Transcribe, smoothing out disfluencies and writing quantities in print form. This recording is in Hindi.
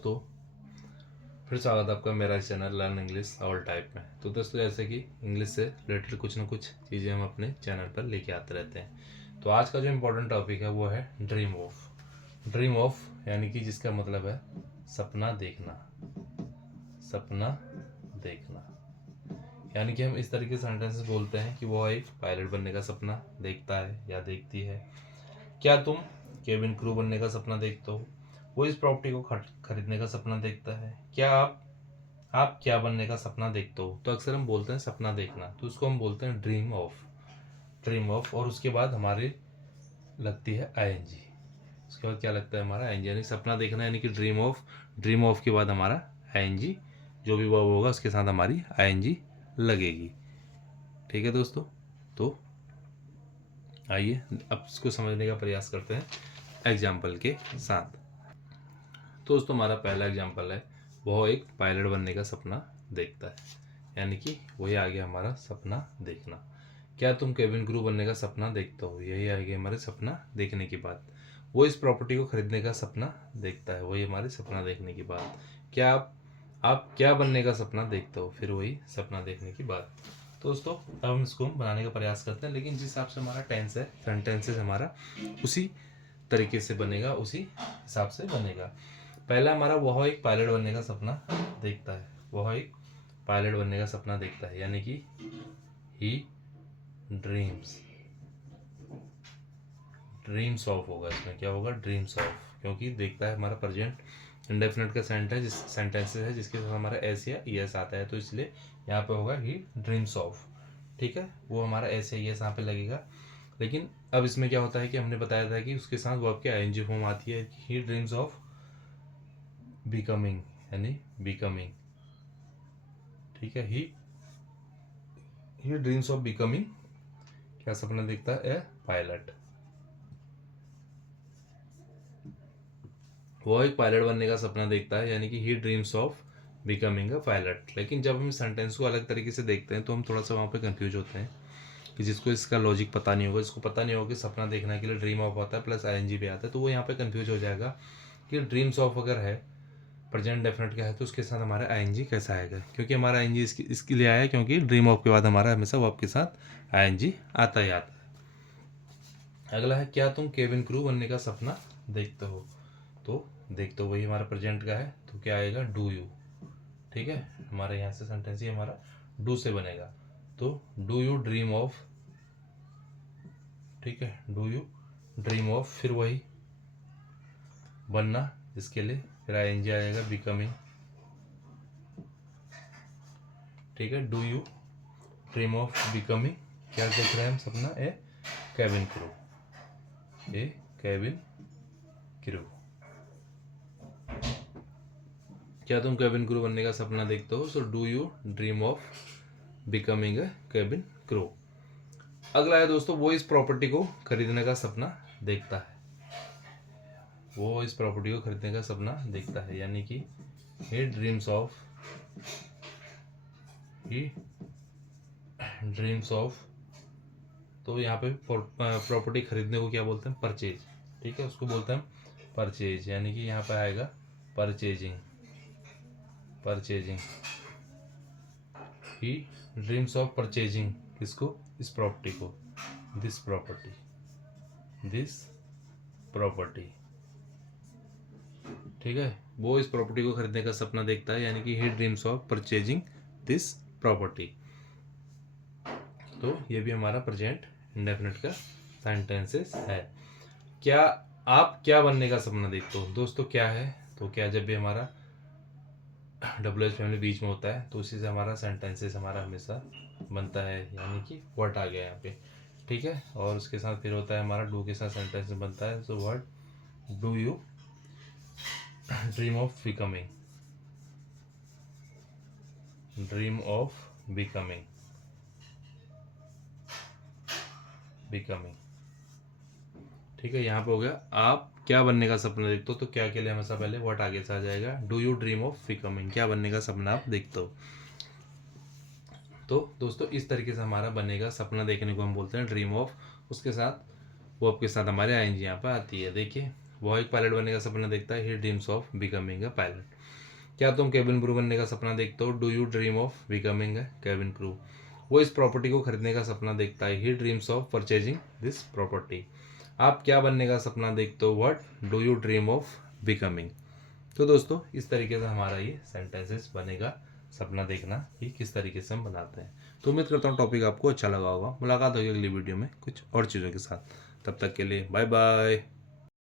दोस्तों, फिर स्वागत है आपका मेरा channel learn English all type में। तो दोस्तों, जैसे कि इंग्लिश से रिलेटेड कुछ ना कुछ चीज़ें हम अपने चैनल पर लेके आते रहते हैं। तो आज का जो इम्पोर्टेंट टॉपिक है वो है ड्रीम ऑफ। ड्रीम ऑफ यानी कि जिसका मतलब है सपना देखना। सपना देखना यानी कि हम इस तरीके से सेंटेंसेस बोलते हैं कि वो एक पायलट बनने का सपना देखता है या देखती है। क्या तुम केबिन क्रू बनने का सपना देखते हो? वो इस प्रॉपर्टी को खरीदने का सपना देखता है। क्या आप क्या बनने का सपना देखते हो? तो अक्सर हम बोलते हैं सपना देखना, तो उसको हम बोलते हैं ड्रीम ऑफ। ड्रीम ऑफ, और उसके बाद हमारी लगती है आईएनजी। उसके बाद क्या लगता है हमारा? आईएनजी, यानी सपना देखना यानी कि ड्रीम ऑफ। ड्रीम ऑफ के बाद हमारा आईएनजी, जो भी वर्ब होगा उसके साथ हमारी आईएनजी लगेगी। ठीक है दोस्तों, तो आइए अब इसको समझने का प्रयास करते हैं एग्जाम्पल के साथ। तो दोस्तों, हमारा पहला एग्जाम्पल है, वह एक पायलट बनने का सपना देखता है, यानी कि वही आ गया हमारा सपना देखना। क्या तुम केबिन क्रू बनने का सपना देखते हो? यही आ गया हमारे सपना देखने की बात। वो इस प्रॉपर्टी को खरीदने का सपना देखता है, वही हमारे सपना देखने की बात। क्या आप क्या बनने का सपना देखते हो? फिर वही सपना देखने की बात। तो दोस्तों, अब हम इसको बनाने का प्रयास करते हैं, लेकिन जिस हिसाब से हमारा टेंस है, सेंटेंसेस हमारा उसी तरीके से बनेगा, उसी हिसाब से बनेगा। पहला हमारा, वह एक पायलट बनने का सपना देखता है। वह एक पायलट बनने का सपना देखता है, यानी कि ही ड्रीम्स ऑफ होगा। इसमें क्या होगा? ड्रीम्स ऑफ, क्योंकि देखता है हमारा प्रेजेंट इंडेफिनिट का सेंटेंसेस है जिसके साथ हमारा एस या ईएस आता है, तो इसलिए यहाँ पे होगा ही ड्रीम्स ऑफ। ठीक है, वो हमारा एस या ईएस यहाँ पे लगेगा। लेकिन अब इसमें क्या होता है कि हमने बताया था कि उसके साथ वर्ब की आईएनजी फॉर्म आती है। ही ड्रीम्स ऑफ बिकमिंग, यानी बिकमिंग। ठीक है, ही ड्रीम्स ऑफ बिकमिंग क्या सपना देखता है? ए पायलट। वो एक पायलट बनने का सपना देखता है, यानी कि he dreams of becoming a pilot. लेकिन जब हम सेंटेंस को अलग तरीके से देखते हैं तो हम थोड़ा सा वहाँ पे कंफ्यूज होते हैं कि जिसको इसका लॉजिक पता नहीं होगा, जिसको पता नहीं होगा कि सपना देखने के लिए ड्रीम ऑफ आता है प्लस आईएनजी भी आता है, तो वो यहाँ पे कंफ्यूज हो जाएगा कि ड्रीम्स ऑफ अगर है, प्रेजेंट डेफिनेट का है, तो उसके साथ हमारा आईएनजी कैसा आएगा? क्योंकि हमारा आईएनजी इसके लिए आया क्योंकि ड्रीम ऑफ के बाद हमारा हमेशा वर्ब के साथ आईएनजी आता ही आता है। अगला है, क्या तुम केबिन क्रू बनने का सपना देखते हो? तो देखते हो वही हमारा प्रेजेंट का है, तो क्या आएगा? Do you. ठीक है, हमारे यहाँ से सेंटेंस ही हमारा डू से बनेगा, तो डू यू ड्रीम ऑफ। ठीक है, डू यू ड्रीम ऑफ, फिर वही बनना जिसके लिए फिर आईएनजी आएगा, बिकमिंग। ठीक है, do you dream of becoming, क्या देख रहे हैं हम सपना? ए कैबिन क्रू। ए कैबिन क्रू। क्या तुम कैबिन क्रू बनने का सपना देखते हो? So do you dream of becoming a cabin crew. अगला है दोस्तों, वो इस प्रॉपर्टी को खरीदने का सपना देखता है। वो इस प्रॉपर्टी को खरीदने का सपना देखता है, यानी कि ही ड्रीम्स ऑफ। तो यहाँ पे प्रॉपर्टी खरीदने को क्या बोलते हैं? परचेज। ठीक है, उसको बोलते हैं परचेज, यानी कि यहाँ पे आएगा purchasing. He dreams of purchasing किसको? इस प्रॉपर्टी को, दिस प्रॉपर्टी। ठीक है, वो इस प्रॉपर्टी को खरीदने का सपना देखता है, यानी कि he dreams of purchasing this property. तो ये भी हमारा प्रेजेंट इंडेफिनिट का सेंटेंसेस है। क्या आप क्या बनने का सपना देखते हो? दोस्तों, क्या है तो क्या, जब भी हमारा WH फैमिली बीच में होता है तो उसी से हमारा सेंटेंसेस हमारा हमेशा बनता है, यानी कि व्हाट आ गया यहाँ पे। ठीक है, और उसके साथ फिर होता है हमारा डू के साथ सेंटेंस बनता है, so what do you dream of becoming. ठीक है, यहाँ पे हो गया आप क्या बनने का सपना देखते हो, तो क्या के लिए हमेशा पहले व्हाट आगे से आ जाएगा। Do you dream of becoming, क्या बनने का सपना आप देखते हो। तो दोस्तों, इस तरीके से हमारा बनेगा सपना देखने को हम बोलते हैं ड्रीम ऑफ। उसके साथ वो आपके साथ हमारे आईएनजी यहाँ पर आती है। देखिए, वह एक पायलट बनने का सपना देखता है, he dreams of becoming a pilot. क्या तुम केबिन क्रू बनने का सपना देखते हो, do you dream of becoming a cabin crew. वो इस प्रॉपर्टी को खरीदने का सपना देखता है, he dreams of purchasing this property. आप क्या बनने का सपना देखते हो, what do you dream of becoming. तो दोस्तों इस तरीके से हमारा ये सेंटेंसेस बनेगा, सपना देखना कि किस तरीके से हम बनाते हैं। तो उम्मीद करता हूँ टॉपिक आपको अच्छा लगा होगा। मुलाकात होगी अगली वीडियो में कुछ और चीज़ों के साथ। तब तक के लिए बाय बाय।